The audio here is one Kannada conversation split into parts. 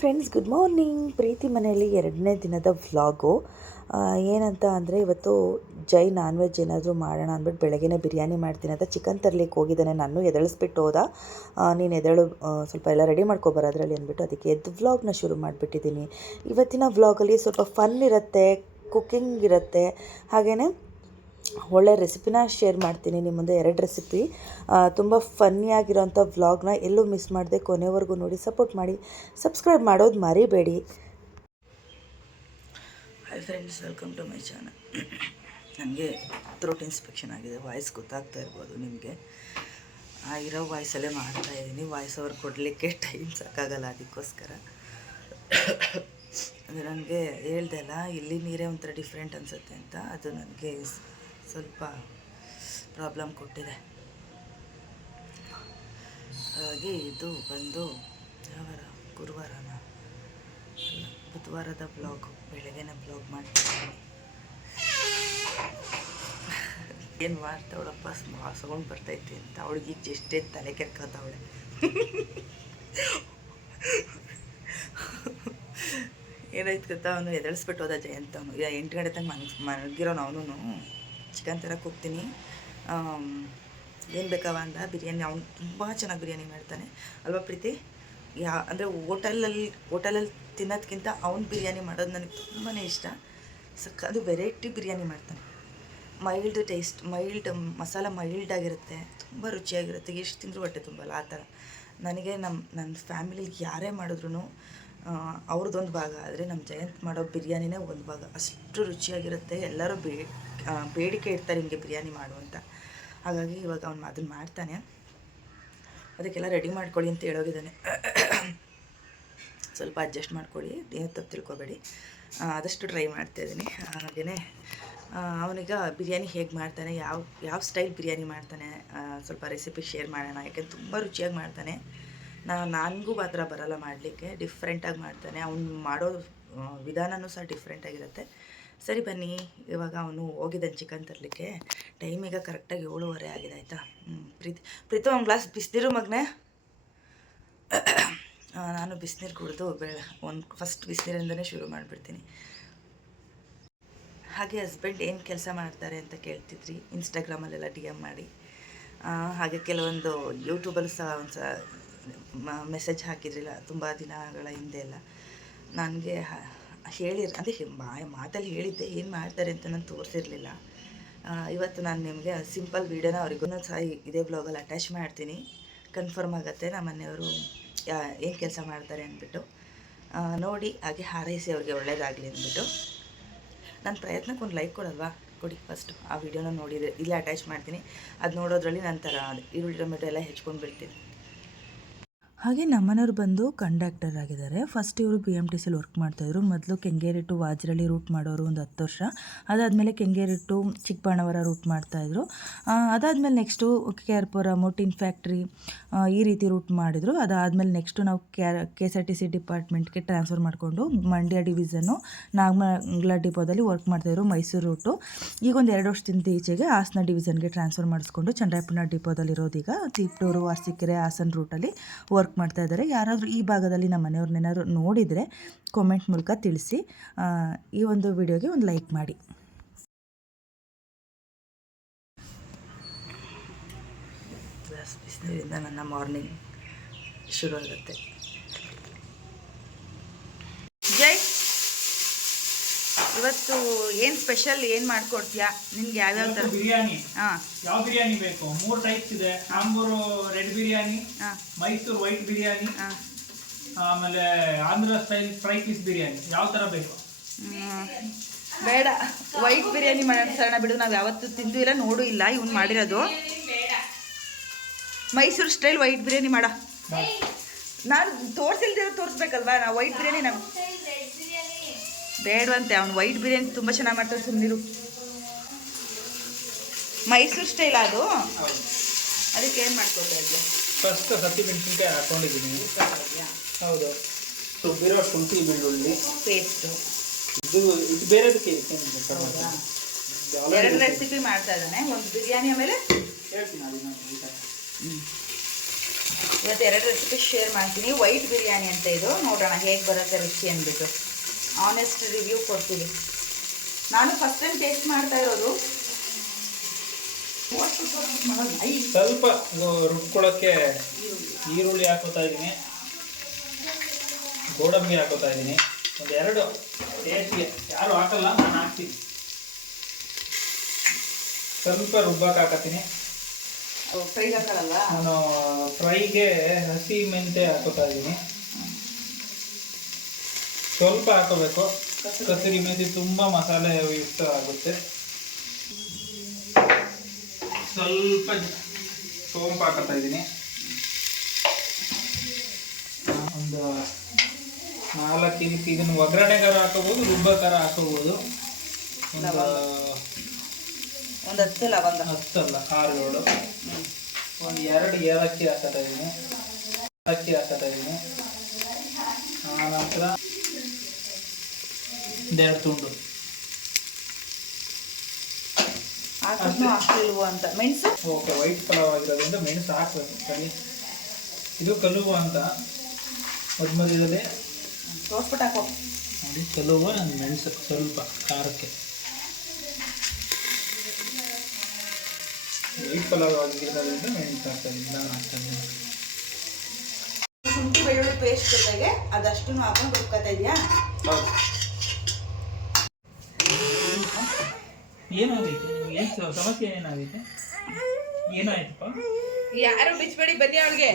Friends, good morning. ಪ್ರೀತಿ ಮನೆಯಲ್ಲಿ 2ನೇ ದಿನದ ವ್ಲಾಗು. ಏನಂತ ಅಂದರೆ ಇವತ್ತು ನಾನ್ ವೆಜ್ ಏನಾದರೂ ಮಾಡೋಣ ಅಂದ್ಬಿಟ್ಟು ಬೆಳಗ್ಗೆನೇ ಬಿರಿಯಾನಿ ಮಾಡ್ತೀನಿ ಅಂತ ಚಿಕನ್ ತರಲಿಕ್ಕೆ ಹೋಗಿದ್ದಾನೆ. ನಾನು ಎದಳಿಸ್ಬಿಟ್ಟು ಹೋದ, ನೀನು ಎದಳು ಸ್ವಲ್ಪ ಎಲ್ಲ ರೆಡಿ ಮಾಡ್ಕೊಬರೋದ್ರಲ್ಲಿ ಅಂದ್ಬಿಟ್ಟು ಅದಕ್ಕೆ ಎದ್ದು ವ್ಲಾಗ್ನ ಶುರು ಮಾಡಿಬಿಟ್ಟಿದ್ದೀನಿ. ಇವತ್ತಿನ ವ್ಲಾಗಲ್ಲಿ ಸ್ವಲ್ಪ ಫನ್ ಇರುತ್ತೆ, ಕುಕ್ಕಿಂಗ್ ಇರುತ್ತೆ, ಹಾಗೆಯೇ ಒಳ್ಳೆ ರೆಸಿಪಿನ ಶೇರ್ ಮಾಡ್ತೀನಿ ನಿಮ್ಮ ಮುಂದೆ. 2 ರೆಸಿಪಿ ತುಂಬ ಫನ್ನಿಯಾಗಿರೋಂಥ ವ್ಲಾಗ್ನ ಎಲ್ಲೂ ಮಿಸ್ ಮಾಡದೆ ಕೊನೆವರೆಗೂ ನೋಡಿ ಸಪೋರ್ಟ್ ಮಾಡಿ. ಸಬ್ಸ್ಕ್ರೈಬ್ ಮಾಡೋದು ಮರಿಬೇಡಿ. Hi friends, welcome to my channel. ನನಗೆ ಥ್ರೋಟ್ ಇನ್ಸ್ಪೆಕ್ಷನ್ ಆಗಿದೆ, ವಾಯ್ಸ್ ಗೊತ್ತಾಗ್ತಾ ಇರ್ಬೋದು ನಿಮಗೆ. ಇರೋ ವಾಯ್ಸಲ್ಲೇ ಮಾಡ್ತಾಯಿದ್ದೀನಿ. ವಾಯ್ಸ್ ಓವರ್ ಕೊಡಲಿಕ್ಕೆ ಟೈಮ್ ಸಾಕಾಗಲ್ಲ, ಅದಕ್ಕೋಸ್ಕರ. ಅಂದರೆ ನನಗೆ ಹೇಳ್ದೆಲ್ಲ ಇಲ್ಲಿ ನೀರೇ ಒಂಥರ ಡಿಫ್ರೆಂಟ್ ಅನಿಸುತ್ತೆ ಅಂತ, ಅದು ನನಗೆ ಸ್ವಲ್ಪ ಪ್ರಾಬ್ಲಮ್ ಕೊಟ್ಟಿದೆ. ಹಾಗಾಗಿ ಇದು ಬಂದು ಯಾವಾರ ಗುರುವಾರನ ಬುಧವಾರದ ಬ್ಲಾಗು, ಬೆಳಗ್ಗೆನೇ ಬ್ಲಾಗ್ ಮಾಡ್ತಿದ್ದೀನಿ. ಏನು ಮಾಡ್ತಾವಳಪ್ಪ, ಸೌಂಡ್ ಬರ್ತೈತಿ ಅಂತ ಅವಳಿಗೆ ಈಗ ಎಷ್ಟೇ ತಲೆ ಕೆರ್ಕೋತಾವಳೆ. ಏನಾಯ್ತು ಗೊತ್ತಾ, ಅವನು ಎದಳಿಸ್ಬಿಟ್ಟು ಹೋದ ಜಯಂತ. ಅವನು 8 ಗಂಟೆ ತನಕ ಮಲಗಿರೋನು. ಅವನು ಚಿಕನ್ ತರಕ್ಕೆ ಹೋಗ್ತೀನಿ, ಏನು ಬೇಕವ ಅಂದ. ಬಿರಿಯಾನಿ ಅವನು ತುಂಬ ಚೆನ್ನಾಗಿ ಬಿರಿಯಾನಿ ಮಾಡ್ತಾನೆ ಅಲ್ವಾ ಪ್ರೀತಿ? ಅಂದರೆ ಹೋಟೆಲಲ್ಲಿ ತಿನ್ನೋದಕ್ಕಿಂತ ಅವ್ನು ಬಿರಿಯಾನಿ ಮಾಡೋದು ನನಗೆ ತುಂಬಾ ಇಷ್ಟ. ಅದು ವೆರೈಟಿ ಬಿರಿಯಾನಿ ಮಾಡ್ತಾನೆ. ಮೈಲ್ಡ್ ಟೇಸ್ಟ್, ಮಸಾಲ ಮೈಲ್ಡಾಗಿರುತ್ತೆ, ತುಂಬ ರುಚಿಯಾಗಿರುತ್ತೆ. ಎಷ್ಟು ತಿಂದರೂ ಹೊಟ್ಟೆ ತುಂಬಲ್ಲ ಆ ಥರ. ನನಗೆ ನನ್ನ ಫ್ಯಾಮಿಲಿಗೆ ಯಾರೇ ಮಾಡಿದ್ರು ಅವ್ರದ್ದೊಂದು ಭಾಗ, ಆದರೆ ನಮ್ಮ ಜಯಂತ್ ಮಾಡೋ ಬಿರಿಯಾನಿನೇ ಒಂದು ಭಾಗ. ಅಷ್ಟು ರುಚಿಯಾಗಿರುತ್ತೆ. ಎಲ್ಲರೂ ಬೇಡಿಕೆ ಇಡ್ತಾರೆ ನಿಮಗೆ ಬಿರಿಯಾನಿ ಮಾಡುವಂತ. ಹಾಗಾಗಿ ಇವಾಗ ಅವನು ಅದನ್ನು ಮಾಡ್ತಾನೆ. ಅದಕ್ಕೆಲ್ಲ ರೆಡಿ ಮಾಡ್ಕೊಳ್ಳಿ ಅಂತ ಹೇಳೋಗಿದ್ದಾನೆ. ಸ್ವಲ್ಪ ಅಡ್ಜಸ್ಟ್ ಮಾಡ್ಕೊಳ್ಳಿ, ಏನು ತಪ್ಪು ತಿಳ್ಕೊಬೇಡಿ. ಆದಷ್ಟು ಟ್ರೈ ಮಾಡ್ತಾಯಿದ್ದೀನಿ. ಹಾಗೆಯೇ ಅವನಿಗೆ ಬಿರಿಯಾನಿ ಹೇಗೆ ಮಾಡ್ತಾನೆ, ಯಾವ ಸ್ಟೈಲ್ ಬಿರಿಯಾನಿ ಮಾಡ್ತಾನೆ ಸ್ವಲ್ಪ ರೆಸಿಪಿ ಶೇರ್ ಮಾಡೋಣ. ಯಾಕೆಂದ್ರೆ ತುಂಬ ರುಚಿಯಾಗಿ ಮಾಡ್ತಾನೆ. ನನಗೂ ಮಾತ್ರ ಬರೋಲ್ಲ ಮಾಡಲಿಕ್ಕೆ, ಡಿಫ್ರೆಂಟಾಗಿ ಮಾಡ್ತಾನೆ. ಅವ್ನು ಮಾಡೋ ವಿಧಾನವೂ ಸಹ ಡಿಫ್ರೆಂಟಾಗಿರುತ್ತೆ. ಸರಿ ಬನ್ನಿ, ಇವಾಗ ಅವನು ಹೋಗಿದ್ದಾನೆ ಚಿಕನ್ ತರಲಿಕ್ಕೆ. ಟೈಮ್ ಈಗ ಕರೆಕ್ಟಾಗಿ 7:30 ಆಗಿದೆ, ಆಯಿತಾ? ಪ್ರೀತು ಒಂದು ಗ್ಲಾಸ್ ಬಿಸಿನೀರು ಮಗನೇ. ನಾನು ಬಿಸಿನೀರು ಕುಡಿದು ಫಸ್ಟ್ ಬಿಸಿನೀರಿಂದನೇ ಶುರು ಮಾಡಿಬಿಡ್ತೀನಿ. ಹಾಗೆ ಹಸ್ಬೆಂಡ್ ಏನು ಕೆಲಸ ಮಾಡ್ತಾರೆ ಅಂತ ಕೇಳ್ತಿದ್ರಿ ಇನ್ಸ್ಟಾಗ್ರಾಮಲ್ಲೆಲ್ಲ DM ಮಾಡಿ. ಹಾಗೆ ಕೆಲವೊಂದು ಯೂಟ್ಯೂಬಲ್ಲೂ ಸಹ ಮೆಸೇಜ್ ಹಾಕಿದ್ರಿಲ್ಲ ತುಂಬ ದಿನಗಳ ಹಿಂದೆ ಎಲ್ಲ. ನನಗೆ ಅದೇ ಮಾತಲ್ಲಿ ಹೇಳಿದ್ದೆ, ಏನು ಮಾಡ್ತಾರೆ ಅಂತ ನಾನು ತೋರಿಸಿರಲಿಲ್ಲ. ಇವತ್ತು ನಾನು ನಿಮಗೆ ಸಿಂಪಲ್ ವೀಡಿಯೋನ ಅವ್ರಿಗೂ ಸಹ ಇದೇ ಬ್ಲಾಗಲ್ಲಿ ಅಟ್ಯಾಚ್ ಮಾಡ್ತೀನಿ. ಕನ್ಫರ್ಮ್ ಆಗುತ್ತೆ ನಮ್ಮ ಮನೆಯವರು ಏನು ಕೆಲಸ ಮಾಡ್ತಾರೆ ಅಂದ್ಬಿಟ್ಟು ನೋಡಿ. ಹಾಗೆ ಹಾರೈಸಿ ಅವ್ರಿಗೆ ಒಳ್ಳೇದಾಗಲಿ ಅಂದ್ಬಿಟ್ಟು. ನನ್ನ ಪ್ರಯತ್ನಕ್ಕೆ ಒಂದು ಲೈಕ್ ಕೊಡಲ್ವಾ, ಕೊಡಿ ಫಸ್ಟು. ಆ ವಿಡಿಯೋನ ನೋಡಿದರೆ ಇಲ್ಲೇ ಅಟ್ಯಾಚ್ ಮಾಡ್ತೀನಿ. ಅದು ನೋಡೋದ್ರಲ್ಲಿ ನಂತರ ಈರುಳ್ಳಿ ಟೊಮೆಟೊ ಎಲ್ಲ ಹೆಚ್ಕೊಂಡು ಬಿಡ್ತೀನಿ. ಹಾಗೆ ನಮ್ಮನೆಯವ್ರು ಬಂದು ಕಂಡಕ್ಟರ್ ಆಗಿದ್ದಾರೆ. ಫಸ್ಟ್ ಇವರು BMTCಲಿ ವರ್ಕ್ ಮಾಡ್ತಾಯಿದ್ರು. ಮೊದಲು ಕೆಂಗೇರಿ ಟು ವಾಜರಳ್ಳಿ ರೂಟ್ ಮಾಡೋರು ಒಂದು 10 ವರ್ಷ. ಅದಾದಮೇಲೆ ಕೆಂಗೇರಿ ಟು ಚಿಕ್ಕಬಾಣವರ ರೂಟ್ ಮಾಡ್ತಾಯಿದ್ರು. ಅದಾದಮೇಲೆ ನೆಕ್ಸ್ಟು KRಪುರ ಟಿನ್ ಫ್ಯಾಕ್ಟ್ರಿ ಈ ರೀತಿ ರೂಟ್ ಮಾಡಿದರು. ಅದಾದಮೇಲೆ ನೆಕ್ಸ್ಟು ನಾವು KSRTC ಡಿಪಾರ್ಟ್ಮೆಂಟ್ಗೆ ಟ್ರಾನ್ಸ್ಫರ್ ಮಾಡಿಕೊಂಡು ಮಂಡ್ಯ ಡಿವಿಷನ್ನು ನಾಗಮಂಗಲ ಡಿಪೋದಲ್ಲಿ ವರ್ಕ್ ಮಾಡ್ತಾಯಿದ್ರು, ಮೈಸೂರು ರೂಟು. ಈಗ ಒಂದು 2 ವರ್ಷದಿಂದ ಈಚೆಗೆ ಹಾಸನ ಡಿವಿಷನ್ಗೆ ಟ್ರಾನ್ಸ್ಫರ್ ಮಾಡಿಸ್ಕೊಂಡು ಚನ್ನರಾಯಪಟ್ಟಣ ಡಿಪೋದಲ್ಲಿರೋದೀಗ ತೀಪ್ಟೂರು, ಅರಸೀಕೆರೆ, ಹಾಸನ ರೂಟಲ್ಲಿ ವರ್ಕ್ ಮಾಡ್ತಾ ಇದ್ದಾರೆ. ಯಾರಾದರೂ ಈ ಭಾಗದಲ್ಲಿ ನಮ್ಮ ಮನೆಯವ್ರನ್ನೇನಾದ್ರು ನೋಡಿದರೆ ಕಾಮೆಂಟ್ ಮೂಲಕ ತಿಳಿಸಿ. ಈ ಒಂದು ವಿಡಿಯೋಗೆ ಒಂದು ಲೈಕ್ ಮಾಡಿ. ಬಿಸಿನೀರಿಂದ ನನ್ನ ಮಾರ್ನಿಂಗ್ ಶುರು ಆಗುತ್ತೆ. ಜೈ, ಇವತ್ತು ಏನು ಸ್ಪೆಷಲ್, ಏನು ಮಾಡ್ಕೊಡ್ತೀಯಾ? ನಿನ್ಗೆ ಯಾವ್ಯಾವ ಥರ ಬಿರಿಯಾನಿ? ಯಾವ ಬಿರಿಯಾನಿ ಬೇಕು? 3 ಟೈಪ್ಸ್ ಇದೆ. ಆಂಬೂರು ರೆಡ್ ಬಿರಿಯಾನಿ, ಮೈಸೂರು ವೈಟ್ ಬಿರಿಯಾನಿ, ಆಮೇಲೆ Andhra style fry piece biryani. ಯಾವ ಥರ ಬೇಕು? ಬೇಡ, ವೈಟ್ ಬಿರಿಯಾನಿ ಮಾಡೋಣ ಬಿಡು. ನಾವು ಯಾವತ್ತೂ ತಿಂದು ಇಲ್ಲ, ನೋಡೂ ಇಲ್ಲ ಇವ್ನು ಮಾಡಿರೋದು. ಮೈಸೂರು ಸ್ಟೈಲ್ ವೈಟ್ ಬಿರಿಯಾನಿ ಮಾಡ. ನಾನು ತೋರಿಸ್ಬೇಕಲ್ವಾ? ನಾವು ವೈಟ್ ಬಿರಿಯಾನಿ ನಾವು ಬೇಡವಂತೆ. ಅವ್ನು ವೈಟ್ ಬಿರಿಯಾನಿ ತುಂಬ ಚೆನ್ನಾಗಿ ಮಾಡ್ತಾರೆ, ಸುಮ್ಮನಿರು. ಮೈಸೂರು ಸ್ಟೈಲ್ ಅದು, ಅದಕ್ಕೆ ಏನು ಮಾಡ್ಕೊಳ್ತಾ ಇದೆಯಾ? ಫಸ್ಟ್ ಹಸಿಮೆಣಸಿನ್ಕಾಯಿ ಹಾಕೊಂಡಿದ್ದೀನಿ. ಹೌದು, ರುಬ್ಬಿರೋ ಶುಂಠಿ ಬೆಳ್ಳುಳ್ಳಿ ಪೇಸ್ಟು. ಇದು ಬೇರೆದಕ್ಕೆ 2 ರೆಸಿಪಿ ಮಾಡ್ತಾ ಇದ್ದಾನೆ. ಒಂದು ಬಿರಿಯಾನಿ, ಆಮೇಲೆ ಹೇಳ್ತೀನಿ. ಇವತ್ತು 2 ರೆಸಿಪಿ ಶೇರ್ ಮಾಡ್ತೀನಿ. ವೈಟ್ ಬಿರಿಯಾನಿ ಅಂತ ಇದು, ನೋಡೋಣ ಹೇಗೆ ಬರುತ್ತೆ ರುಚಿ ಅಂದ್ಬಿಟ್ಟು ಆನೆಸ್ಟ್ ರಿವ್ಯೂ ಕೊಡ್ತೀವಿ. ನಾನು ಫಸ್ಟ್ ಟೈಮ್ ಟೇಸ್ಟ್ ಮಾಡ್ತಾ ಇರೋದು. ಸ್ವಲ್ಪ ರುಬ್ಕೊಳ್ಳೋಕ್ಕೆ ಈರುಳ್ಳಿ ಹಾಕೋತಾ ಇದ್ದೀನಿ, ಗೋಡಂಬಿ ಹಾಕೋತಾ ಇದ್ದೀನಿ, ಒಂದು 2 ಟೇಸ್ಟ್ಗೆ. ಯಾರು ಹಾಕಲ್ಲ, ನಾನು ಹಾಕ್ತೀನಿ. ಸ್ವಲ್ಪ ರುಬ್ಬಕ್ಕೆ ಹಾಕತ್ತೀನಿ. ಫ್ರೈಗೆ ಹಾಕಲ್ಲ, ನಾನು ಫ್ರೈಗೆ ಹಸಿ ಮೆಂತೆ ಹಾಕೋತಾ ಇದ್ದೀನಿ. ಸ್ವಲ್ಪ ಹಾಕೋಬೇಕು, ಕಸೂರಿ ಮೆಂತೆ ತುಂಬ ಮಸಾಲೆ ಯುಕ್ತ ಆಗುತ್ತೆ. ಸ್ವಲ್ಪ ಸೋಂಪು ಹಾಕೋತಾ ಇದ್ದೀನಿ. ಒಂದು 4 ಇಂಚ್. ಇದನ್ನು ಒಗ್ಗರಣೆಗಾರ ಹಾಕೋಬೋದು, ರುಬ್ಬಕ್ಕಾರ ಹಾಕೋಬೋದು. ಒಂದು 10 ಲವಂಗ, 10 ಅಲ್ಲ 6-7. ಒಂದು 2 ಏಲಕ್ಕಿ ಹಾಕೋತಾ ಇದ್ದೀನಿ. ಆನಂತರ 2 ತುಂಡು ಹಾಕಿಲ್ವ ಅಂತ ಮೆಣಸು. ಓಕೆ, ವೈಟ್ ಪಲಾವ್ ಆಗಿರೋದ್ರಿಂದ ಮೆಣಸು ಹಾಕಬೇಕು. ಸರಿ, ಇದು ಕಲುವು ಅಂತ ಮಧ್ಯದಲ್ಲಿ ತೋರ್ಸ್ಬಿಟ್ಟು ಹಾಕೋ. ನೋಡಿ, ಕಲುವು ಮೆಣಸು ಸ್ವಲ್ಪ ಖಾರಕ್ಕೆ. ವೈಟ್ ಪಲಾವ್ ಆಗಿರೋದ್ರಿಂದ ಮೆಣಸು ಹಾಕ್ತಾಯಿದ್ದೀನಿ, ನಾನು ಹಾಕ್ತಾಯಿದ್ದೀನಿ. ಶುಂಠಿ ಬೆಳ್ಳುಳ್ಳಿ ಪೇಸ್ಟ್ ಜೊತೆಗೆ ಅದಷ್ಟು ಹಾಕೊಂಡು ರುಬ್ಕೊತಾ ಇದೆಯಾ? ಹೌದು. ಏನಾಗೈತೆ? ಏನು ಸಮಸ್ಯೆ ಏನಾಗೈತೆ? ಏನಾಯ್ತಪ್ಪ? ಯಾರು ಬಿಚ್ಬೇಡಿ, ಬನ್ನಿ ಅವಳಿಗೆ.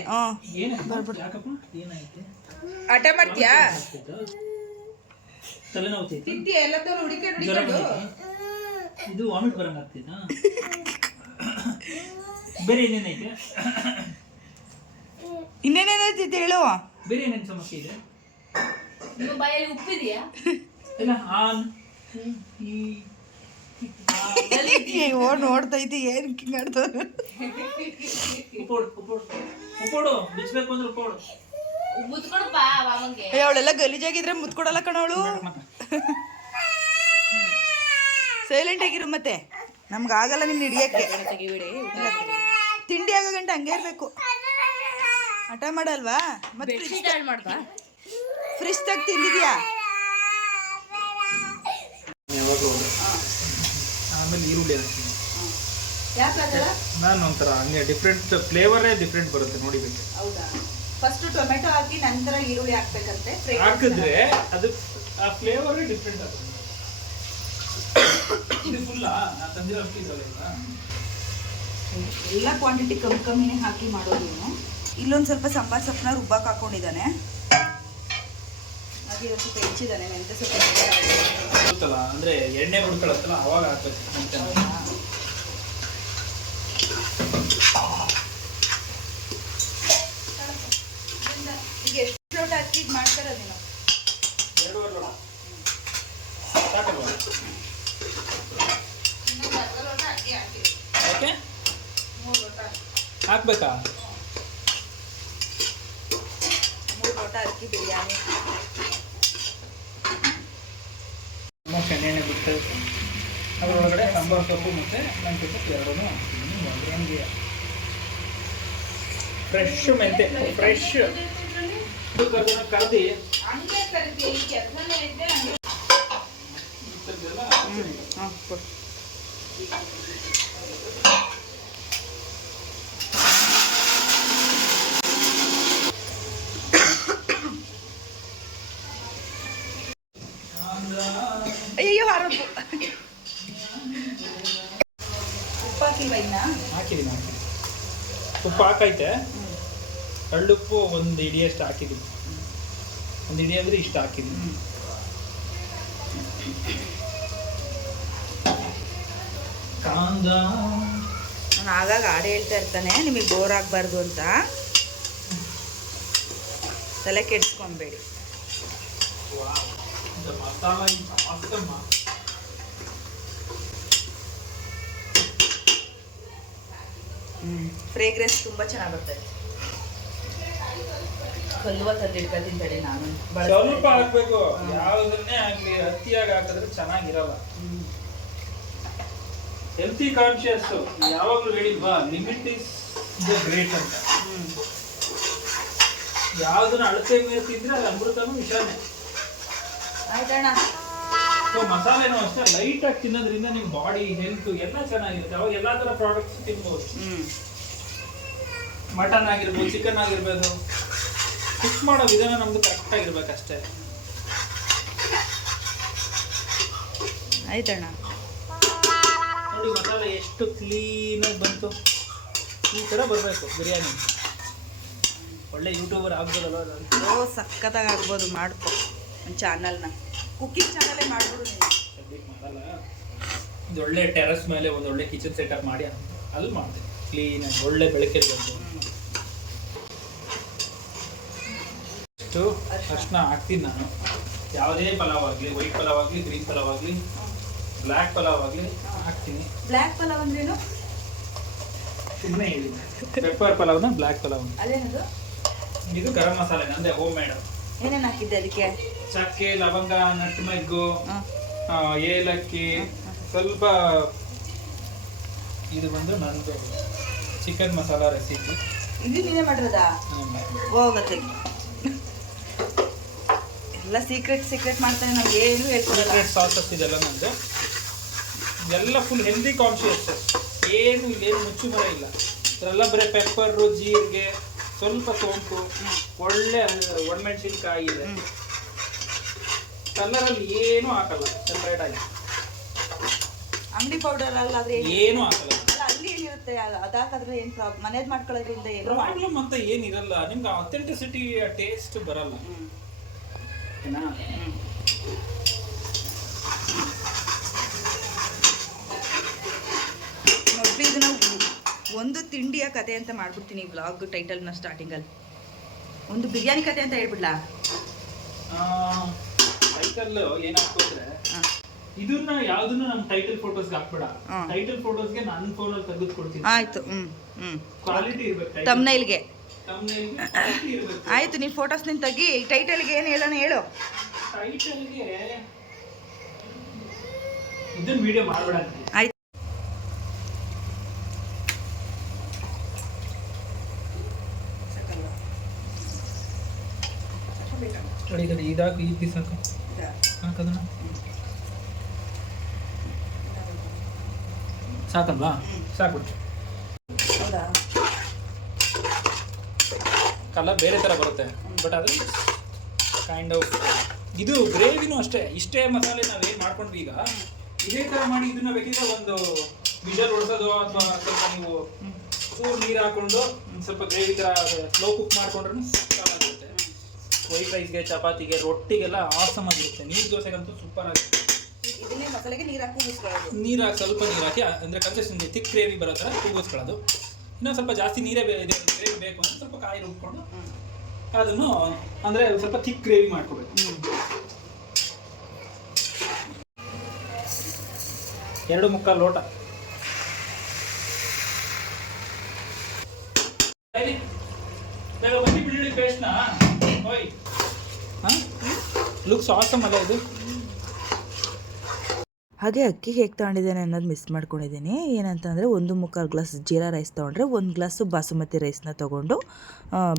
ಏನಾಯ್ತು? ಯಾಕಪ್ಪ ಏನಾಯ್ತು? ಆಟ ಮಾಡ್ತೀಯಾ? ತಲೆನೋವು ತಿಂತೀಯ? ಎಲ್ಲದನ್ನು ಹುಡುಕೊಂಡು ಇದು ವಾಮಿಟ್ ಬರಂಗ ಆಗ್ತೈತಾ? ಬೇರೆ ಏನೇನೈತೆ? ಇನ್ನೇನೇನೈತಿ ಹೇಳು. ಬೇರೆ ಏನೇನು ಸಮಸ್ಯೆ ಇದೆ? ನಿಮ್ಮ ಬಾಯಲ್ಲಿ ಉಪ್ಪಿದೆಯಾ? ಇಲ್ಲ, ನೋಡ್ತಾ ಇದ್ದಿ ಏನು ಹಿಂಗಾಡ್ತಾರೆ. ಉಪ್ಪೋಡು ಬಿಚ್ಚಬೇಕು ಅಂದ್ರೆ ಉಪ್ಪೋಡು. ಮುತ್ಕೊಡಪ್ಪ ಮಾಮಂಗೆ. ಅವಳೆಲ್ಲ ಗಲೀಜಾಗಿದ್ರೆ ಮುತ್ಕೊಡಲ್ಲ ಕಣವಳು. ಸೈಲೆಂಟ್ ಆಗಿರು, ಮತ್ತೆ ನಮ್ಗೆ ಆಗಲ್ಲ ನಿನ್ನ ಹಿಡಿಯಕ್ಕೆ. ತಿಂಡಿ ಆಗೋ ಗಂಟೆ ಹಂಗೆ ಇರಬೇಕು. ಹಠ ಮಾಡಲ್ವಾ? ಮತ್ತೆ ಫ್ರಿಜ್ ತಾಗ ತಿಂದಿದ್ಯಾ? ಆಮೇಲೆ ಈರುಳ್ಳಿ ಹಾಕ್ತೀನಿ. ಯಾಕಾಗಲ್ಲ? ನಾನು ಒಂಥರ ಹಂಗೆ ಡಿಫ್ರೆಂಟ್ ಫ್ಲೇವರೇ ಡಿಫ್ರೆಂಟ್ ಬರುತ್ತೆ, ನೋಡಿಬೇಕು. ಹೌದಾ? ಫಸ್ಟ್ ಟೊಮೆಟೊ ಹಾಕಿ ನಂತರ ಈರುಳ್ಳಿ ಹಾಕ್ಬೇಕಂತೆ. ಹಾಕಿದ್ರೆ ಅದು ಆ ಫ್ಲೇವರೇ ಡಿಫ್ರೆಂಟ್ ಆಗುತ್ತೆ. ಇದು ಫುಲ್ಲಾ ನಾನು ತಂದಿರೋ ಅಕ್ಕಿ ಇದ್ರಲ್ಲ, ಎಲ್ಲ ಕ್ವಾಂಟಿಟಿ ಕಮ್ಮಿನೇ ಹಾಕಿ ಮಾಡೋದು. ಇಲ್ಲೊಂದು ಸ್ವಲ್ಪ ಸಾಂಬಾರ್ ಸೊಪ್ಪನ್ನ ರುಬ್ಬಕ್ಕೆ ಹಾಕೊಂಡಿದ್ದಾನೆ. ಹಾಗೆ ಒಂದು ಸ್ವಲ್ಪ ಹೆಚ್ಚಿದ್ದಾನೆ ಮೆಂತ್ಯ ಸೊಪ್ಪು. ಅಂದ್ರೆ ಎಣ್ಣೆ ಹುಡ್ಕೊಳತ್ತಲ್ಲ ಅವಾಗ ಹಾಕ್ಬೇಕು. ಈಗ ಎಷ್ಟು ಲೋಟ ಅಕ್ಕಿ ಮಾಡ್ತಾರ ನೀನು? 2.5 ಲೋಟ ಸಾಕಲ್ವಾ? ಓಕೆ, ಹಾಕ್ಬೇಕಾ? 3 ಲೋಟ ಅಕ್ಕಿ ಬಿರಿಯಾನಿ. ಎಣ್ಣೆ ಬಿಟ್ಟು ಅದರೊಳಗಡೆ ಸಾಂಬಾರು ಸೊಪ್ಪು ಮತ್ತು ಮೆಂತ್ಯ ಸೊಪ್ಪು ಎರಡೂ ಹಾಕ್ತೀನಿ. ಒಗ್ಗರಣೆಗೆ ಫ್ರೆಶ್ ಮೆಂತ್ಯ, ಫ್ರೆಶ್ ಕರ್ದು ಅಯ್ಯೋ ಹಾರೋದು. ಉಪ್ಪು ಹಾಕಿಲ್ವ ಇನ್ನ? ಹಾಕಿದ್ದೀನಿ. ಉಪ್ಪು ಹಾಕೈತೆ. ಕಳ್ಳುಪ್ಪು 1 ಹಿಡಿಯಷ್ಟು ಹಾಕಿದ್ದೀನಿ. 1 ಹಿಡಿ ಅಂದರೆ ಇಷ್ಟು ಹಾಕಿದ್ದೀನಿ. ಕಾಂದ ನಾನು ಆಗಾಗ ಹಾಡು ಹೇಳ್ತಾ ಇರ್ತಾನೆ, ನಿಮಗೆ ಬೋರ್ ಆಗಬಾರ್ದು ಅಂತ. ತಲೆ ಕೆಡಿಸ್ಕೊಬೇಡಿ. ಮಸಾಲ ಫ್ರೇಗ್ರೆನ್ಸ್ ತುಂಬ ಚೆನ್ನಾಗಿ ಬರ್ತದೆ. ಕಲ್ಲುವ ತಂದಿಡ್ಕೊತೀನಿ ತಡಿ ನಾನು. ಸ್ವಲ್ಪ ಹಾಕ್ಬೇಕು, ಯಾವುದನ್ನೇ ಆಗ್ಲಿ ಅತಿಯಾಗಿ ಹಾಕಿದ್ರೆ ಚೆನ್ನಾಗಿರಲ್ಲ. ಹೆಲ್ತಿ ಕಾನ್ಶಿಯಸ್ ಯಾವಾಗಲೂ ಹೇಳಿಲ್ವಾ, ಲಿಮಿಟ್ ಇಸ್ ದ ಗ್ರೇಟ್ ಅಂತ. ಯಾವ್ದನ್ನ ಅಳತೆ ಮೇಲೆ ತಿಂದ್ರೆ ಅದು ಅಮೃತನೂ ವಿಷಾನೇ. ಆಯ್ತಣ್ಣ. ಸೊ ಮಸಾಲೆನೂ ಅಷ್ಟೇ ಲೈಟಾಗಿ ತಿನ್ನೋದ್ರಿಂದ ನಿಮ್ಮ ಬಾಡಿ ಹೆಲ್ತ್ ಎಲ್ಲ ಚೆನ್ನಾಗಿರುತ್ತೆ. ಅವಾಗ ಎಲ್ಲ ಥರ ಪ್ರಾಡಕ್ಟ್ಸ್ ತಿನ್ಬೋದು. ಮಟನ್ ಆಗಿರ್ಬೋದು, ಚಿಕನ್ ಆಗಿರ್ಬೋದು, ಕುಕ್ ಮಾಡೋ ವಿಧಾನ ನಮ್ದು ಕರೆಕ್ಟಾಗಿರ್ಬೇಕಷ್ಟೇ. ಆಯ್ತಣ್ಣ. ನೋಡಿ ಮಸಾಲೆ ಎಷ್ಟು ಕ್ಲೀನಾಗಿ ಬಂತು. ಈ ಥರ ಬರಬೇಕು ಬಿರಿಯಾನಿ. ಒಳ್ಳೆ ಯೂಟ್ಯೂಬರ್ ಆಗ್ಬೋದಲ್ವ? ಸಖತ್ತಾಗಿ ಆಗ್ಬೋದು. ಮಾಡ್ಕೊ ಒಂದು ಚಾನಲ್ನ, ಕುಕ್ಕಿಂಗ್ ಚಾನಲೇ ಮಾಡ್ಬಿಡು ನೀನು. ಮಾಡಲ್ಲ, ಇದು ಒಳ್ಳೆ ಟೆರಸ್ ಮೇಲೆ ಒಂದು ಒಳ್ಳೆ ಕಿಚನ್ ಸೆಟಪ್ ಮಾಡಿ ಅಲ್ಲಿ ಮಾಡಿದೆ ಕ್ಲೀನಾಗಿ ಒಳ್ಳೆ ಬೆಳಕೆ ಇರಬೇಕು. ಅಷ್ಟು ಅರ್ಶಿನ ಹಾಕ್ತೀನಿ ನಾನು. ಯಾವುದೇ ಪಲಾವ್ ಆಗಲಿ, ವೈಟ್ ಪಲಾವ್ ಆಗಲಿ, ಗ್ರೀನ್ ಪಲಾವ್ ಆಗಲಿ, ಬ್ಲ್ಯಾಕ್ ಪಲಾವ್ ಆಗಲಿ ಹಾಕ್ತೀನಿ. ಬ್ಲ್ಯಾಕ್ ಪಲಾವ್ ಅಂದ್ರೇನು? ಸುಮ್ಮನೆ ಹೇಳಿದ್ದೀನಿ. ಪೆಪ್ಪರ್ ಪಲಾವ್ನ ಬ್ಲ್ಯಾಕ್ ಪಲಾವ್. ಅದೇನದು? ಇದು ಗರಂ ಮಸಾಲೆ ನಂದೆ ಹೋಮ್ ಮೇಡ್. ಏನೇನು ಹಾಕಿದ್ದೆ ಅದಕ್ಕೆ? ಚಕ್ಕೆ, ಲವಂಗ, ನಟ್ಮೆಗ್ಗು, ಏಲಕ್ಕಿ, ಸ್ವಲ್ಪ ಇದು ಬಂದು ನಂದು ಚಿಕನ್ ಮಸಾಲ ರೆಸಿಪಿ. ಇದು ನೀನೇ ಮಾಡಿರೋದಾ? ಹೋಗತ್ತೆ ಎಲ್ಲ ಸೀಕ್ರೆಟ್ ಮಾಡ್ತಾನೆ. ನಮ್ಗೆ ಏನು ಹೇಳ್ಕೊಡಲ್ಲ. ಸಾಸಸ್ ಇದೆಲ್ಲ ನಂದು. ಎಲ್ಲ ಫುಲ್ ಹೆಲ್ದಿ ಕಾನ್ಶಿಯಸ್. ಏನು ಇಲ್ಲೇನು ಮುಚ್ಚು ಮರ ಇಲ್ಲ. ಇದೆಲ್ಲ ಬರೀ ಪೆಪ್ಪರು, ಜೀರಿಗೆ, ಸ್ವಲ್ಪ ಸೋಂಪು, ಒಳ್ಳೆ ಒಣಮೆಣಸಿನ್ಕಾಯಿ ಇದೆ. ಕಲರಲ್ಲಿ ಏನೂ ಹಾಕಲ್ಲ ಸೆಪ್ರೇಟ್ ಆಗಿ. ಅಂಗಡಿ ಪೌಡರ್ ಅಲ್ಲಾದ್ರೆ ಏನೂ ಹಾಕಲ್ಲ. ಅಲ್ಲಿ ಏನಿರುತ್ತೆ ಅದಾಕಾದ್ರೆ ಏನು ಪ್ರಾಬ್ಲಮ್? ಮನೇದು ಮಾಡ್ಕೊಳ್ಳೋದ್ರಿಂದ ಏನು ಪ್ರಾಬ್ಲಮ್ ಅಂತ ಏನಿರಲ್ಲ. ನಿಮ್ಗೆ ಅಥೆಂಟಿಸಿಟಿ ಟೇಸ್ಟ್ ಬರಲ್ಲ. ಓಕೆನಾ? ನೋಡ್ರಿ, ಇದು ನಾವು ಒಂದು ತಿಂಡಿಯ ಕತೆ ಅಂತ ಮಾಡ್ಬಿಡ್ತೀನಿ ವ್ಲಾಗ್ ಟೈಟಲ್ನ ಸ್ಟಾರ್ಟಿಂಗಲ್ಲಿ. ಒಂದು ಬಿರಿಯಾನಿ ಕತೆ ಅಂತ ಹೇಳ್ಬಿಡ್ಲಾ? ಟೈಟಲ್ ಏನಾಗ್ತು ಅಂದ್ರೆ, ಇದನ್ನ ಯಾವ್ದನ್ನ ನಮ್ಮ ಟೈಟಲ್ ಫೋಟೋಸ್ಗೆ ಹಾಕ್ಬೇಡ. ಟೈಟಲ್ ಫೋಟೋಸ್ಗೆ ನನ್ನ ಫೋನಲ್ಲಿ ತೆಗೆದು ಕೊಡ್ತೀನಿ. ಆಯ್ತು. ಕ್ವಾಲಿಟಿ ಇರ್ಬೇಕು. ತಮ್ನೈಲ್ಗೆ ಕ್ವಾಲಿಟಿ ಇರ್ಬೇಕು. ಆಯ್ತು, ನೀನು ಫೋಟೋಸ್ ನಿನ್ ತೆಗಿ. ಟೈಟಲ್ಗೆ ಏನು ಹೇಳೋಣ ಹೇಳು. ಟೈಟಲ್ಗೆ ಇದನ್ನ ವಿಡಿಯೋ ಮಾಡಬೇಡ ಅಂತ. ಆಯ್ತು. ಇದಾಕು, ಈ ಪೀಸ್ ಹಾಕು. ಹಾಕದನ್ನ ಸಾಕಲ್ವಾ? ಸಾಕ್ಬಿಟ್ಟು ಹೌದಾ? ಕಲರ್ ಬೇರೆ ಥರ ಬರುತ್ತೆ, ಬಟ್ ಅದು ಕೈಂಡ್ ಆಫ್. ಇದು ಗ್ರೇವಿನೂ ಅಷ್ಟೇ. ಇಷ್ಟೇ ಮಸಾಲೆ ನಾವೇನು ಮಾಡ್ಕೊಂಡ್ವಿ ಈಗ, ಇದೇ ಥರ ಮಾಡಿ ಇದನ್ನ ಬೇಕಿದ್ರೆ ಒಂದು ವಿಜಲ್ ಹೊಡ್ಸೋದು, ಅಥವಾ ಸ್ವಲ್ಪ ನೀವು ಚೂರು ನೀರು ಹಾಕೊಂಡು ಸ್ವಲ್ಪ ಗ್ರೇವಿ ಥರ ಸ್ಲೋ ಕುಕ್ ಮಾಡ್ಕೊಂಡ್ರೂ ಚೆನ್ನಾಗಿರುತ್ತೆ. ವೈಟ್ ರೈಸ್ಗೆ, ಚಪಾತಿಗೆ, ರೊಟ್ಟಿಗೆಲ್ಲ ಆಸಮ್ ಆಗಿರುತ್ತೆ. ನೀರು ದೋಸೆಗಂತೂ ಸೂಪರ್ ಆಗುತ್ತೆ. ಇದನ್ನೇ ಮಸಾಲೆಗೆ ನೀರು ಹಾಕಿ ಕೂಗಿಸ್ಕೊಳ್ಳೋದು. ನೀರು ಹಾಕಿ, ಸ್ವಲ್ಪ ನೀರು ಹಾಕಿ, ಅಂದರೆ ಕನ್ಸಿಸ್ಟೆನ್ಸಿ ಥಿಕ್ ಗ್ರೇವಿ ಬರೋ ಥರ ಕೂಗಿಸ್ಕೊಳ್ಳೋದು. ಇನ್ನೊಂದು ಸ್ವಲ್ಪ ಜಾಸ್ತಿ ನೀರೇ ಗ್ರೇವಿ ಬೇಕು ಅಂದರೆ ಸ್ವಲ್ಪ ಕಾಯಿ ರುಬ್ಕೊಂಡು ಅದನ್ನು ಅಂದರೆ ಸ್ವಲ್ಪ ಥಿಕ್ ಗ್ರೇವಿ ಮಾಡ್ಕೋಬೇಕು. 2.25 ಲೋಟ. ಬನ್ನಿ ಬಿಳಿ ಪೇಸ್ಟ್ನ ಹೋಯ್. ಹಾಂ, ಲುಕ್ಸ್ ಆಸಮ್ ಅಲ್ಲ ಇದು. ಹಾಗೆ ಅಕ್ಕಿ ಹೇಗೆ ತೊಗೊಂಡಿದ್ದೇನೆ ಅನ್ನೋದು ಮಿಸ್ ಮಾಡ್ಕೊಂಡಿದ್ದೀನಿ. ಏನಂತಂದರೆ 1.25 ಗ್ಲಾಸ್ ಜೀರಾ ರೈಸ್ ತೊಗೊಂಡ್ರೆ 1 ಗ್ಲಾಸು ಬಾಸುಮತಿ ರೈಸ್ನ ತೊಗೊಂಡು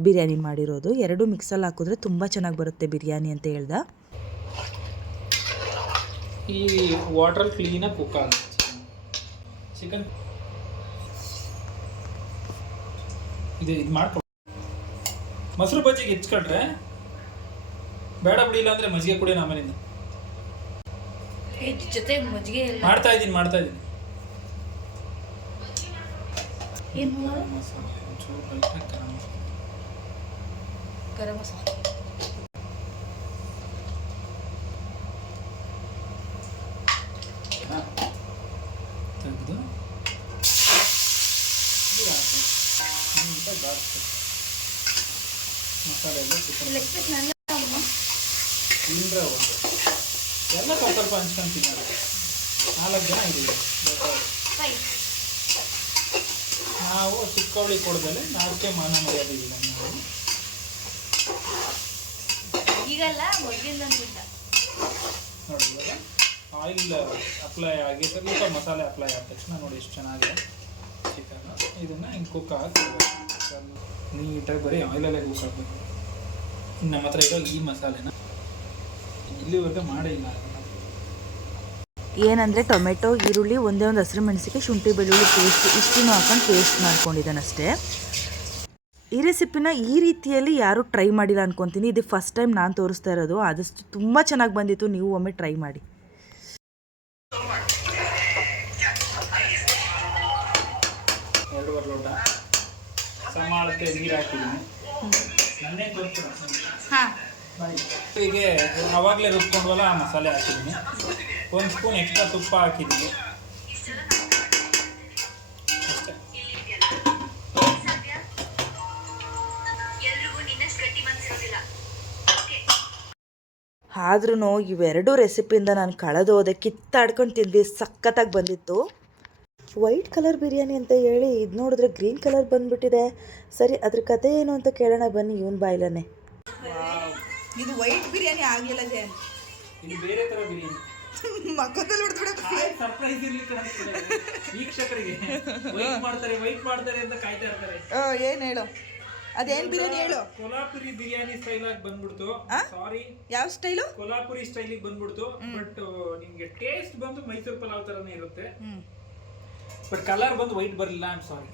ಬಿರಿಯಾನಿ ಮಾಡಿರೋದು. ಎರಡು ಮಿಕ್ಸಲ್ಲಿ ಹಾಕಿದ್ರೆ ತುಂಬ ಚೆನ್ನಾಗಿ ಬರುತ್ತೆ ಬಿರಿಯಾನಿ ಅಂತ ಹೇಳ್ದ. ಈ ವಾಟ್ರಲ್ಲಿ ಕ್ಲೀನಾಗಿ ಕುಕ್ ಆಗುತ್ತೆ ಚಿಕನ್. ಇದು ಮಾಡ್ಕೊಂಡು ಮೊಸರು ಬಜ್ಜಿಗೆ ಹೆಚ್ಕೊಂಡ್ರೆ ಬೇಡ ಬಿಡಿಲ್ಲ ಅಂದರೆ ಮಜ್ಜಿಗೆ ಕುಡಿಯೋಣ ಆಮೇಲಿಂದ. ಜೊತೆ ಮಜ್ಜಿಗೆ ಮಾಡ್ತಾ ಇದ್ದೀನಿ ಗರಂ ಮಸಾಲ ತೆಗೆದು ಮಸಾಲೆ ಎಲ್ಲ ಚಿಕನ್ ಎಲ್ಲ ಸ್ವಲ್ಪ ಹಂಚ್ಕೊಂಡು ತಿನ್ನೋದು. 4 ಜನ ಇದ್ದೀವಿ. ನಾವು ಚಿಕ್ಕವಳಿ ಕೊಡದಲ್ಲೇ 4ಕ್ಕೆ ಮಾನ ಮರ್ಯಾದೆ ಇಲ್ಲ. ನಾವು ಈಗಲ್ಲ ಮೊದಲಿಂದ ನೋಡಿ, ಇವಾಗ ಆಯಿಲ್ ಅಪ್ಲೈ ಆಗಿ ಸ್ವಲ್ಪ ಮಸಾಲೆ ಅಪ್ಲೈ ಆದ ತಕ್ಷಣ ನೋಡಿ ಎಷ್ಟು ಚೆನ್ನಾಗಿದೆ ಚಿಕನ್. ಇದನ್ನು ಹಿಂಗೆ ಕುಕ್ ಹಾಕಿ ನೀಟಾಗಿ ಬರೀ ಆಯಿಲಲ್ಲೇ ಕುಕ್ ಹಾಕಬೇಕು. ನಮ್ಮ ಹತ್ರ ಇರೋ ಈ ಮಸಾಲೆನ ಇಲ್ಲಿವರೆಗೆ ಮಾಡಿಲ್ಲ. ಏನಂದರೆ ಟೊಮೆಟೊ, ಈರುಳ್ಳಿ, ಒಂದೇ ಒಂದು ಹಸಿರು ಮೆಣಸಿಗೆ, ಶುಂಠಿ ಬೆಳ್ಳುಳ್ಳಿ ಪೇಸ್ಟ್ ಇಷ್ಟನ್ನು ಹಾಕೊಂಡು ಪೇಸ್ಟ್ ಮಾಡ್ಕೊಂಡಿದ್ದಾನಷ್ಟೇ. ಈ ರೆಸಿಪಿನ ಈ ರೀತಿಯಲ್ಲಿ ಯಾರೂ ಟ್ರೈ ಮಾಡಿಲ್ಲ ಅನ್ಕೊತೀನಿ. ಇದು ಫಸ್ಟ್ ಟೈಮ್ ನಾನು ತೋರಿಸ್ತಾ ಇರೋದು. ಆದಷ್ಟು ತುಂಬ ಚೆನ್ನಾಗಿ ಬಂದಿತ್ತು, ನೀವು ಒಮ್ಮೆ ಟ್ರೈ ಮಾಡಿ. ಎರಡೂವರೆ ಲೋಟ ಸಮಾಳತೆ ನೀರು ಹಾಕಿದ್ದೀನಿ. ನನ್ನೇ ತೋರಿಸ್ತೀನಿ. ಹಾಂ, ಹೀಗೆ ಆವಾಗಲೇ ರುಬ್ಕೊಂಡ್ವಲ್ಲ ಆ ಮಸಾಲೆ ಹಾಕಿದ್ದೀನಿ. 1 ಸ್ಪೂನ್ ಎಕ್ಸ್ಟ್ರಾ ತುಪ್ಪ ಹಾಕಿದ್ದೀನಿ ಅಷ್ಟೇ. ಆದ್ರೂ ಇವೆರಡು ರೆಸಿಪಿಯಿಂದ ನಾನು ಕಳೆದೋದೆ, ಕಿತ್ತಾಡ್ಕೊಂಡು ತಿಂದ್ವಿ, ಸಖತ್ತಾಗಿ ಬಂದಿತ್ತು. ವೈಟ್ ಕಲರ್ ಬಿರಿಯಾನಿ ಅಂತ ಹೇಳಿ ಇದು ನೋಡಿದ್ರೆ ಗ್ರೀನ್ ಕಲರ್ ಬಂದುಬಿಟ್ಟಿದೆ. ಸರಿ, ಅದ್ರ ಕತೆ ಏನು ಅಂತ ಕೇಳೋಣ ಬನ್ನಿ ಇವನ್ ಬಾಯ್ಲನ್ನೇ. ಇದು ವೈಟ್ ಬಿರಿಯಾನಿ ಆಗಲಿಲ್ಲ ಜೇನ್, ಇದು ಬೇರೆ ಥರ ಬಿರಿಯಾನಿ. ಮಕ್ಕದಲ್ಲಿ ಹೊಡೆದ್ಬಿಡಕ್ಕೆ ಸರ್ಪ್ರೈಸ್ ಇರ್ಲಿಕ್ಕೆ ವೀಕ್ಷಕರಿಗೆ ವೈಟ್ ಮಾಡ್ತಾರೆ ಅಂತ ಕಾಯ್ತಾ ಇರ್ತಾರೆ. ಏನು ಹೇಳು, ಅದೇನು ಬಿರಿಯಾನಿ ಹೇಳು. ಕೊಲ್ಹಾಪುರಿ ಬಿರಿಯಾನಿ ಸ್ಟೈಲ್ ಆಗಿ ಬಂದ್ಬಿಡ್ತು. ಸಾರಿ, ಯಾವ ಸ್ಟೈಲು? ಕೊಲ್ಹಾಪುರಿ ಸ್ಟೈಲಿಗೆ ಬಂದ್ಬಿಡ್ತು. ಬಟ್ ನಿಮ್ಗೆ ಟೇಸ್ಟ್ ಬಂದು ಮೈಸೂರು ಪಲಾವ್ ಥರನೇ ಇರುತ್ತೆ. ಬಟ್ ಕಲರ್ ಬಂದು ವೈಟ್ ಬರಲಿಲ್ಲ. I am sorry.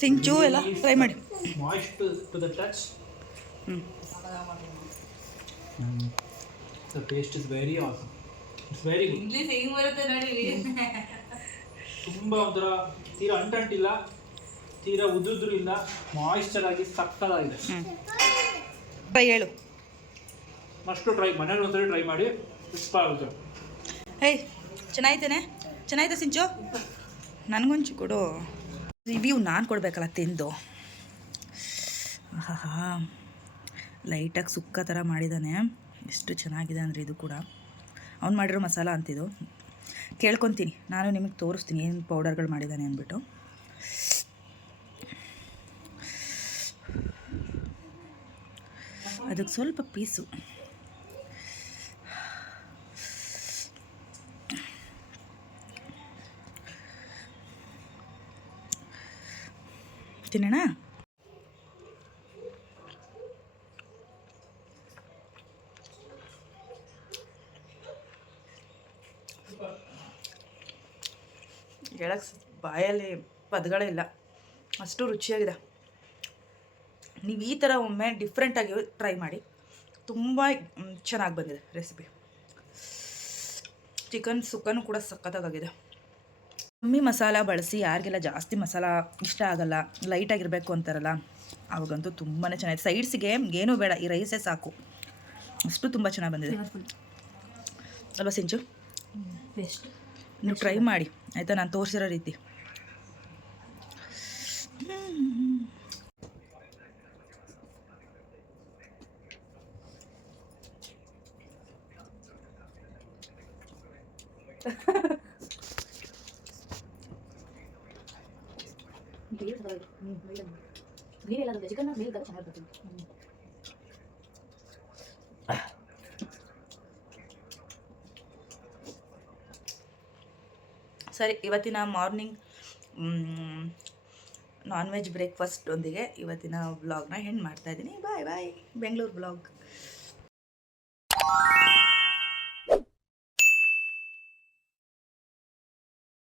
ಸಿಂಚು ಎಲ್ಲ ಟ್ರೈ ಮಾಡಿ. Moist to the touch. The taste is very awesome. It's very good. English ಹೆಂಗ್ ಬರುತ್ತೆ ನೋಡಿ. ತುಂಬ ಒಂಥರ ತೀರಾ ಅಂಟಿಲ್ಲ, ತೀರಾ ಉದುರು ಇಲ್ಲ, ಮಾಯಿಶ್ಚರ್ ಆಗಿ ಸಕ್ಕತ್ತಾಗಿದೆ. ಟ್ರೈ ಹೇಳು. ಮಸ್ಟು ಟ್ರೈ, ಮನೇಲಿ ಒಂದ್ಸರಿ ಟ್ರೈ ಮಾಡಿ, ಇಷ್ಟ ಆಗುತ್ತೆ. ಹೇಯ್, ಚೆನ್ನಾಯ್ತೇನೆ? ಚೆನ್ನಾಯ್ತಾ ಸಿಂಚು? ನನಗೊಂಚು ಕೊಡು. ರಿವ್ಯೂ ನಾನು ಕೊಡಬೇಕಲ್ಲ ತಿಂದು. ಆಹಾ, ಲೈಟಾಗಿ ಸುಕ್ಕ ಥರ ಮಾಡಿದ್ದಾನೆ. ಎಷ್ಟು ಚೆನ್ನಾಗಿದೆ ಅಂದರೆ ಇದು ಕೂಡ ಅವ್ನು ಮಾಡಿರೋ ಮಸಾಲ ಅಂತಿದ್ದು. ಕೇಳ್ಕೊತೀನಿ, ನಾನು ನಿಮಗೆ ತೋರಿಸ್ತೀನಿ ಏನು ಪೌಡರ್ಗಳು ಮಾಡಿದ್ದಾನೆ ಅಂದ್ಬಿಟ್ಟು. ಅದಕ್ಕೆ ಸ್ವಲ್ಪ ಪೀಸು ತಿನ್ನೋಣ. ಹೇಳಕ್ಕೆ ಬಾಯಲ್ಲಿ ಪದಗಳೇ ಇಲ್ಲ, ಅಷ್ಟು ರುಚಿಯಾಗಿದೆ. ನೀವು ಈ ಥರ ಒಮ್ಮೆ ಡಿಫ್ರೆಂಟಾಗಿ ಟ್ರೈ ಮಾಡಿ, ತುಂಬ ಚೆನ್ನಾಗಿ ಬಂದಿದೆ ರೆಸಿಪಿ. ಚಿಕನ್ ಸುಕ್ಕನೂ ಕೂಡ ಸಖತ್ತಾಗಿದೆ. ಕಮ್ಮಿ ಮಸಾಲ ಬಳಸಿ, ಯಾರಿಗೆಲ್ಲ ಜಾಸ್ತಿ ಮಸಾಲ ಇಷ್ಟ ಆಗಲ್ಲ, ಲೈಟಾಗಿರಬೇಕು ಅಂತಾರಲ್ಲ, ಅವಾಗಂತೂ ತುಂಬಾ ಚೆನ್ನಾಗಿದೆ. ಸೈಡ್ಸಿಗೆ ಏನೂ ಬೇಡ, ಈ ರೈಸೇ ಸಾಕು, ಅಷ್ಟು ತುಂಬ ಚೆನ್ನಾಗಿ ಬಂದಿದೆ ಅಲ್ವಾ ಸಿಂಚು? ಬೆಸ್ಟ್. ನೀವು ಟ್ರೈ ಮಾಡಿ ಆಯಿತಾ, ನಾನು ತೋರಿಸಿರೋ ರೀತಿ. ಸರಿ, ಇವತ್ತಿನ ಮಾರ್ನಿಂಗ್ ನಾನ್ ವೆಜ್ ಬ್ರೇಕ್ಫಾಸ್ಟ್ ಒಂದಿಗೆ ಇವತ್ತಿನ ವ್ಲಾಗ್ನ ಎಂಡ್ ಮಾಡ್ತಾಯಿದ್ದೀನಿ. ಬಾಯ್ ಬಾಯ್. ಬೆಂಗಳೂರು ವ್ಲಾಗ್.